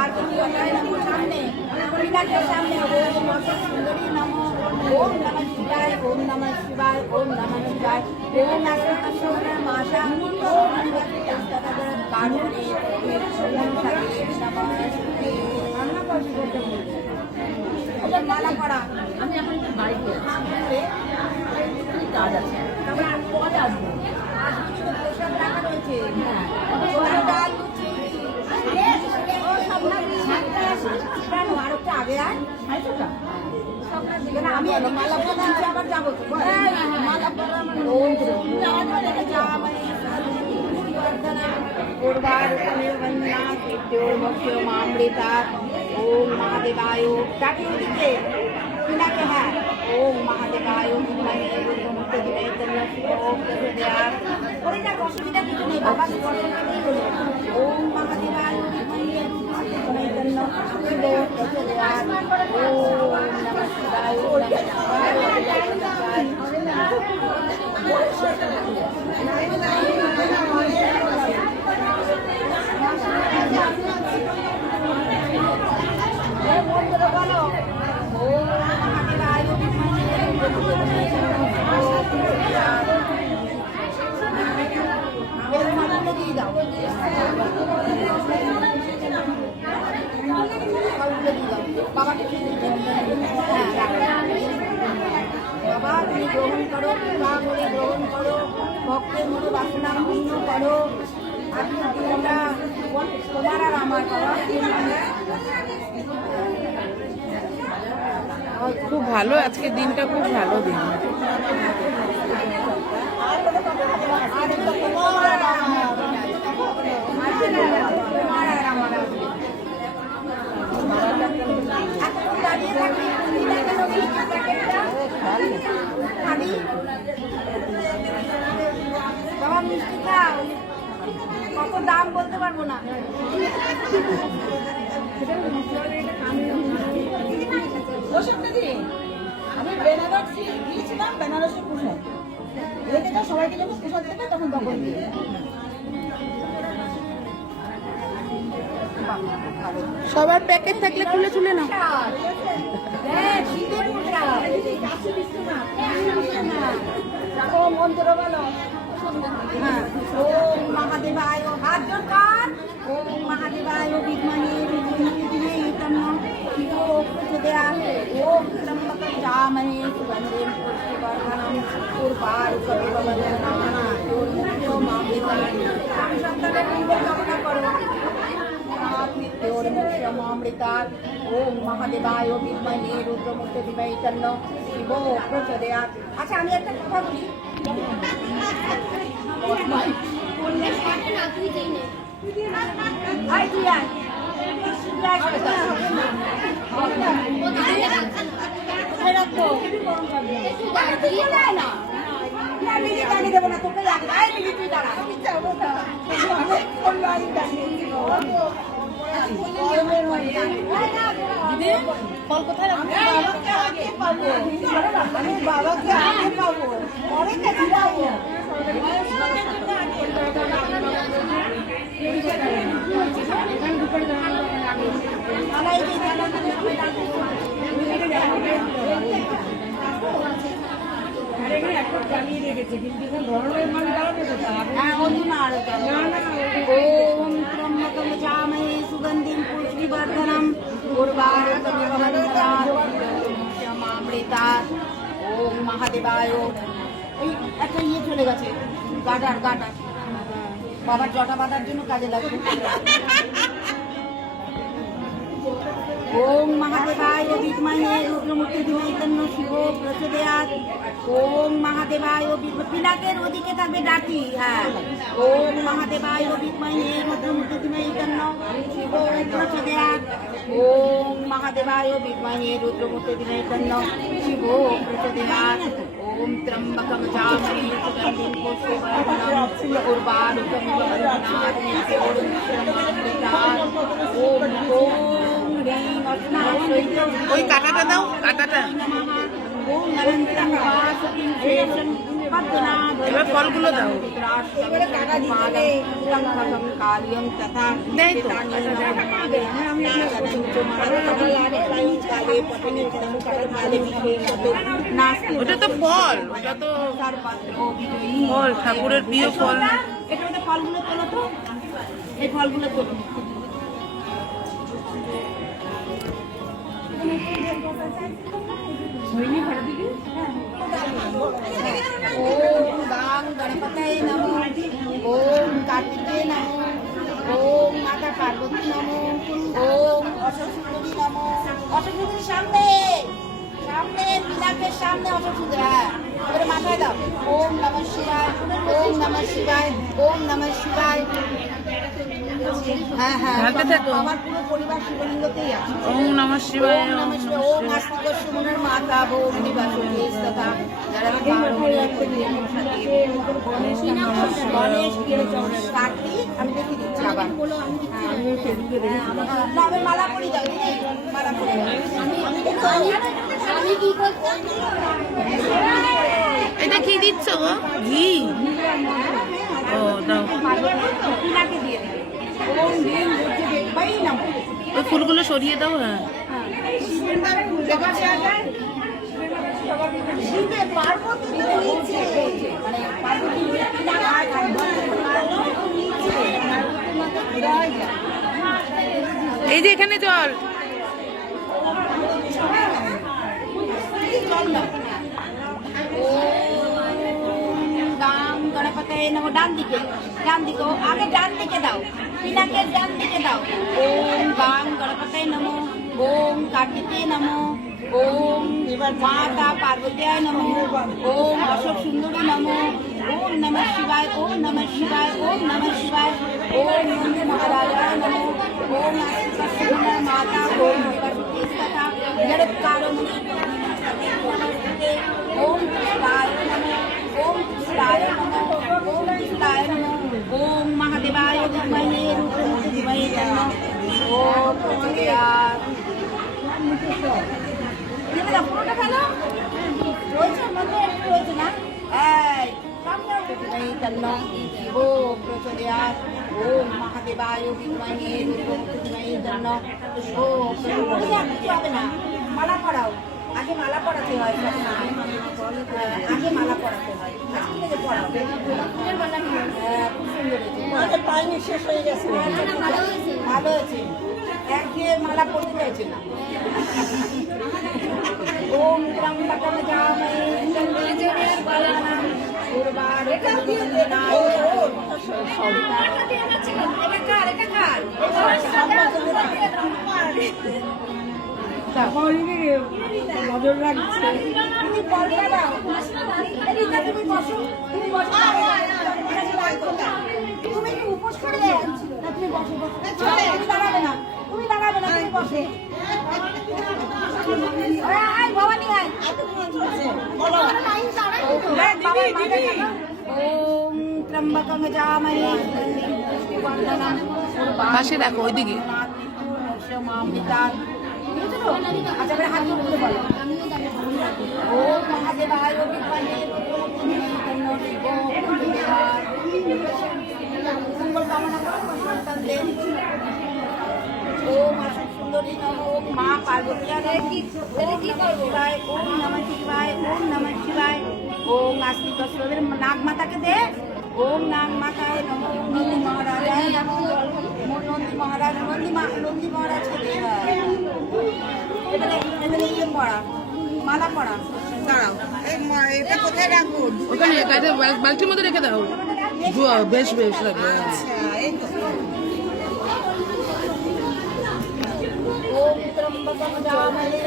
पार्वती पताय नमो सामने मीना के सामने ओम सुंदरी नमो ओम नमः शिवाय ओम नमः शिवाय ओम नमः शिवाय ओम नारायण माशा ओम कारुणे ओम सगे नमस्ते अन्ना पाशी করতে বলছে ওটা মালা পড়া আমি এখন বাড়িতে আছি কাজ আছে তারপর আর পরে আসবো আজ কিছু প্রসাদ রাখা রয়েছে হ্যাঁ ডাল ও সবনা আরেকটা আগে আর আমি মালা পড়া আবার যাবো মালা পড়া मामृता ओम महादेवाय है ओम महादेवाय असुविधा কিছু নেই বাবা ओम महादेवाय বাবা তুমি গ্রহণ করো কৃপা করে গ্রহণ করো ভক্তের মতো বাসনা পূর্ণ করো তোমরা তোমার আর আমার বাবা খুব ভালো আজকে দিনটা খুব ভালো দিন বাবা মিষ্টি খাও কত দাম বলতে পারবো না আমি বেনারসি গিয়েছিলাম বেনারসি প্রসাদ রেখে যা সবাইকে যখন প্রসাদ দেবে তখন তখন দিয়ে সবার প্যাকেট থাকলে খুলে তুলে নাও মন্ত্র বলো ओम महादेवाय हाथ जोड़कर ओम महादेवाय विद्महे विद्महे तन्नो शिवो प्रचोदयात् ओम त्र्यंबकं यजामहे सुगन्धिं पुष्टिवर्धनम् उर्वारुकमिव बन्धनात् मामृतात् संतानेर मङ्गल कामना करो मामृतात् ओम महादेवाय विद्महे रुद्रमूर्ते धीमहि तन्नो शिवो प्रचोदयात् अच्छा আমি একটা কথা বলি ফল কোথায় আমি বাবাকে আগে পাবো পরে কাছে পাবো ओम त्र्यंबकं यजामहे सुगन्धिं पुष्टिवर्धनम् उर्वारुकमिव बन्धनात् मामृतात् ओम महादेवाय এই একটা ইয়ে চলে গেছে গাডার বাবার জটা বাঁধার জন্য কাজে লাগবে ओम महादेवाय विद्महे रुद्रमूर्ते धीमहि तन्नो शिवो प्रचोदयात् ओम महादेवाय पिनाकेर ओदिके থাকবে ডাকি হ্যাঁ ओम महादेवाय विद्महे रुद्रमूर्ते धीमहि तन्नो शिवो प्रचोदयात् ओम महादेवाय विद्महे रुद्रमूर्ते धीमहि तन्नो शिवो प्रचोदयात् ओम त्र्यंबकं यजामहे सुगन्धिं पुष्टिवर्धनम् उर्वारुकमिव बन्धनात् ओम ওই কাটাটা দাও কাটাটা ओम नरंतरं वासुकिं शेषं पद्मनाभं ফলগুলো দাও। এবারে কাটা দিতে কালিয়ম তথা দেয় তো। ওটা তো ফল, ওটা তো ফল, ঠাকুরের প্রিয় ফল। এটা মধ্যে ফলগুলো তোলো তো, এই ফলগুলো তোলো। ओम गांग गणपतये नमो, ओम कार्तिकेय नमो, ओम माता पार्वती नमो, ओम अशोक सुंदरी नमो। अशोक सुंदरी सामने सामने पिनाकेर सामने अशोक सुंदरी। हाँ এবারে মাথায় দাও ওম নমঃ শিবায়, ওম নমঃ শিবায়, ওম নমঃ শিবায়। হ্যাঁ হ্যাঁ ঢালতে থাকো। আমার পুরো পরিবার শিবলিঙ্গতেই আছে। ওম নমঃ শিবায়, ओम नमः शिवाय, ओम नास्तिक सुमनर माता ओम निवासों तथा जरा गणेश कार्तिक আমি দেখি দিচ্ছি আবার না আমি মালা পরি দাও মালা পরি আমি কি করব এটা কি দিচ্ছ গো? ঘি? ও দাও। পিনাকে দিয়ে দিবে ওম ভীম বুদ্ধি দেখবাই না ওই ফুলগুলো সরিয়ে দাও। হ্যাঁ শিবে পার্বতী নিচে মানে পার্বতী এই যে এখানে জল। गणपतये नमो। डान दिके आगे डान दिके दाओ पिनाके डान दिके दाओ ओम गांग गणपतये नमो, ओम कार्तिकेय नमो, ओम माता पार्वत्याय नमो, ओम अशोक सुंदरी नमो, ओम नमः शिवाय, ओम नमः शिवाय, ओम नमः शिवाय, ओम नंदी महाराजाय नमो, ओम सुंदर माता ओम देवती तथा जड़कारो ओम कृष्णाय नमो, ओम कृष्णाय नमो, ओम कृष्णाय नमो, ओम महादेवाय विद्महे रुद्रमूर्ति धीमहि तन्नो ओम प्रचोदयात्। ये ना পুরোটা খেলো রয়েছে মধ্যে একটু রয়েছে না এই সামনে ধীমহি তন্নো ওম প্রচোদয়াৎ। ওম মহাদেবায় বিদ্মহে রুদ্রমূর্তি ধীমহি তন্নো ওম প্রচোদয়াৎ। কিছু হবে না মালা পরাও আগে মালা পরাতে হয় আগে মালা পরাতে হয় আজকে থেকে পড়াও খুব সুন্দর হয়েছে পাইনি শেষ হয়ে গেছে ভালো হয়েছে একঘে মালা পড়তে চাইছে না ओम त्र्यंबकं यजामहे নজর রাখছে তুমি বলটা দাও এদিকে তুমি বসো তুমি কি উপোস করে না তুমি বসো তুমি দাঁড়াবে না তুমি বসে আয় ভবানী আয় বলো ওম ত্রম্বকং যজামহে বন্দনাম পাশে দেখো ওইদিকে। আচ্ছা এবার হাত জোড় করে বলো ওম মহাদেবায় বিদ্মহে তন্নো শিব প্রচোদয়াৎ। মঙ্গল কামনা করো সন্তান দেন। ओम अशोक सुंदरी नमो, ओम माँ पार्वती शिवाय, ओम नमः शिवाय, ओम नमः शिवाय, ओम नास्तिक सुंदरी नाग माता के दे ओम नाग माता नमो, नंदी महाराजाय नमो, नंदी महाराज नंदी महाराज के दे এবারে ইয়ে পড়া মালা পড়া দাঁড়াও এটা কোথায় রাখবো ওখানে বালতির মধ্যে রেখে দাও। বেশ বেশ লাগে। এই তো ओम त्र्यंबकं यजामहे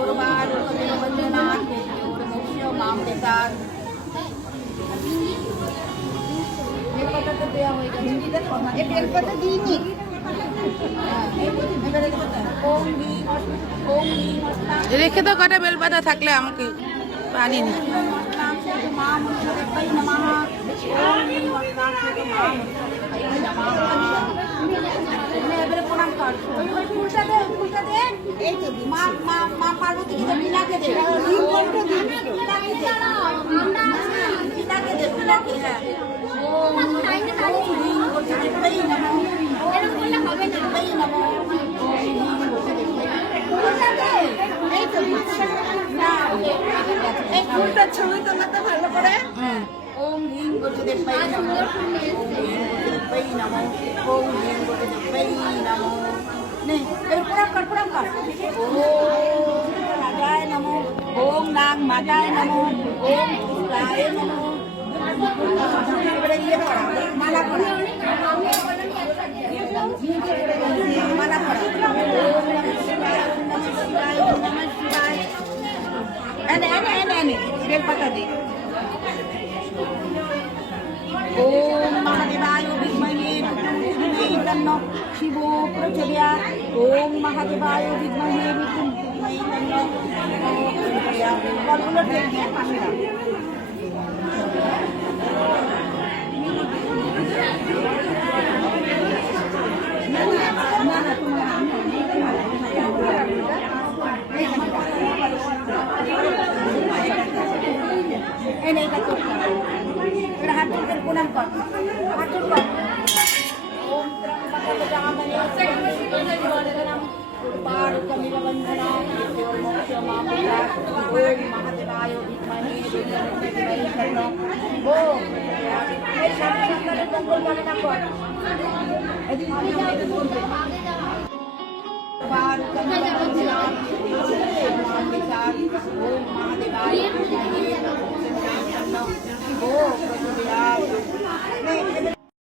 उर्वारुकमिवन्दनात् मृत्योर्मुक्षो मां देतात्। बेलपाता तो देया হয়ে গেছে দিতে ফরমা এই বেলপাতা দিইনি এবারে ওম ভীম ওম ভীম রেখে দাও কটা বেলপাতা থাকলে আমাকে পানি নি। মা মূর্তিদেবায় নমঃ ওম ভীম মা এবারে প্রণাম কর ওই ফুলটা দে এই তো মা পার্বতীকে বিনাকে দে নাকি হ্যাঁ ওম হ্রিং গোচদেব্যৈ নমঃ ওম হ্রিং গোচদেব্যৈ নমঃ ওম হ্রিং গোচদেব্যৈ না এই ফুলটার ছবি তোলাতে ভালো করে ওম হ্রিং গোচদেব্যৈ নমঃ ওম হ্রিং গোচদেব্যৈ নমঃ ওম হ্রিং গোচদেব্যৈ নমঃ নে এবার প্রণাম কর ওম রাজায় নমঃ ওম নাগ মাতায় নমঃ ওম কৃষ্ণায় নমঃ এবারে ইয়ে করা মালা করা মালা করা ওম নমঃ শিবায় ওম নমঃ শিবায় ওম নমঃ শিবায় এনে বেলপাতা দে ওম মহাদেবায় বিদ্মহে ধীমহি তন্নঃ শিব প্রচোদয়াৎ ওম মহাদেবায় বিদ্মহে ধীমহি তন্নঃ শিব প্রচোদয়াৎ বলগুলো দেখে পাশে রাখ এনে এটা করতে এটা হাত ধরে প্রণাম কর হাত ধরে কর ওম ত্রম্বকজামহে সর্বশিবসংবর্ধনম উর্বারুকমিরবন্ধনাম মৃত্যুর্মোক্ষমামৃতাৎ ওম মহাদেবায় বিদ্মহে ধীমহি তন্নঃ ওম এই সর্বসংসারের মঙ্গল কামনা কর এদিন আমি আমাদের বলতে উর্বারুকমিরবন্ধনাম মৃত্যুর্মোক্ষমামৃতাৎ ওম মহাদেবায় বিদ্মহে ধীমহি তন্নঃ শিবো প্রচোদয়াৎ